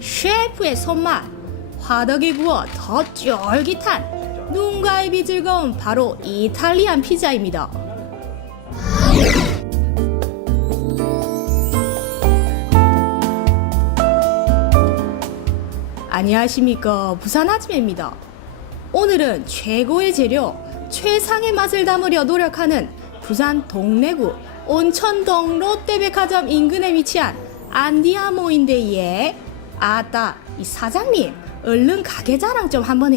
셰프의 손맛 화덕에 구워 더 쫄깃한 눈과 입이 즐거운 바로 이탈리안 피자입니다. 안녕하십니까 부산 아침입니다. 오늘은 최고의 재료 최상의 맛을 담으려 노력하는 부산 동래구 온천동 롯데백화점 인근에 위치한 안디아모인데 예 아따 이 사장님 얼른 가게 자랑 좀 한번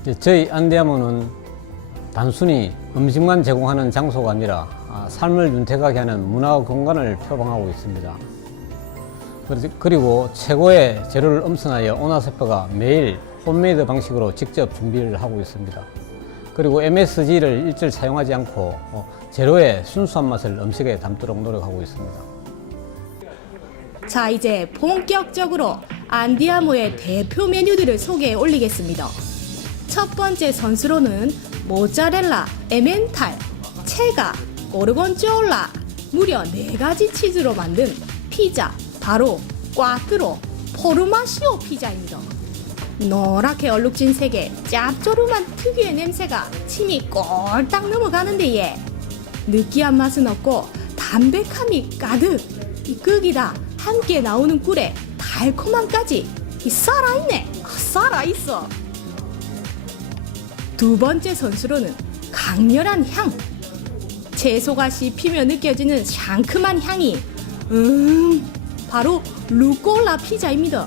이제 저희 안디아모는 단순히 음식만 제공하는 장소가 아니라 아, 삶을 윤택하게 하는 문화 공간을 표방하고 있습니다. 그리고 최고의 재료를 엄선하여 오나세퍼가 매일 홈메이드 방식으로 직접 준비를 하고 있습니다. 그리고 MSG를 일절 사용하지 않고 어, 재료의 순수한 맛을 음식에 담도록 노력하고 있습니다. 자 이제 본격적으로 안디아모의 대표 메뉴들을 소개해 올리겠습니다. 첫 번째 선수로는 모짜렐라, 에멘탈, 체가, 고르곤졸라 무려 네 가지 치즈로 만든 피자 바로 꽈트로 포르마시오 피자입니다. 노랗게 얼룩진 색에 짭조름한 특유의 냄새가 침이 꼴딱 넘어가는데 예. 느끼한 맛은 없고 담백함이 가득 이 극이다 함께 나오는 꿀에 달콤함까지 이 살아있네 아, 살아있어 두 번째 선수로는 강렬한 향 채소가 씹히며 느껴지는 상큼한 향이 음 바로 루꼴라 피자입니다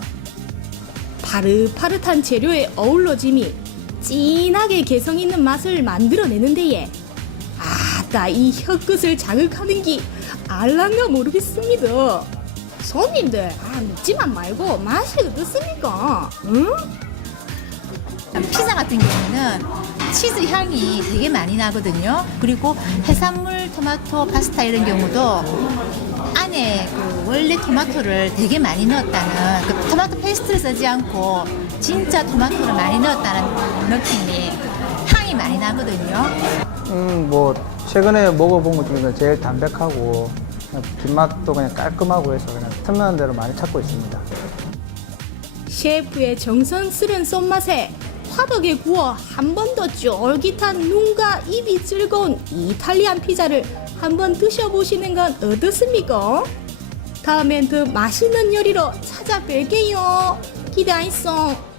파릇파릇한 재료의 어우러짐이 진하게 개성 있는 맛을 만들어내는데 예. 아따 이 혀끝을 자극하는 기 알랑가 모르겠습니다. 손님들 아 묻지만 말고 맛이 어떻습니까? 응? 피자 같은 경우는 치즈 향이 되게 많이 나거든요. 그리고 해산물 토마토 파스타 이런 경우도 안에 그 원래 토마토를 되게 많이 넣었다는 그 토마토 페이스트를 쓰지 않고 진짜 토마토를 많이 넣었다는 느낌이 향이 많이 나거든요. 음, 뭐 최근에 먹어본 것 중에서 제일 담백하고 그냥 뒷맛도 그냥 깔끔하고 해서 그냥 틈나는 대로 많이 찾고 있습니다. 셰프의 정성 스른 손맛에 화덕에 구워 한 번 더 쫄깃한 눈과 입이 즐거운 이탈리안 피자를 한 번 드셔보시는 건 어떻습니까? 다음엔 더 맛있는 요리로 찾아뵐게요. 기대하있어.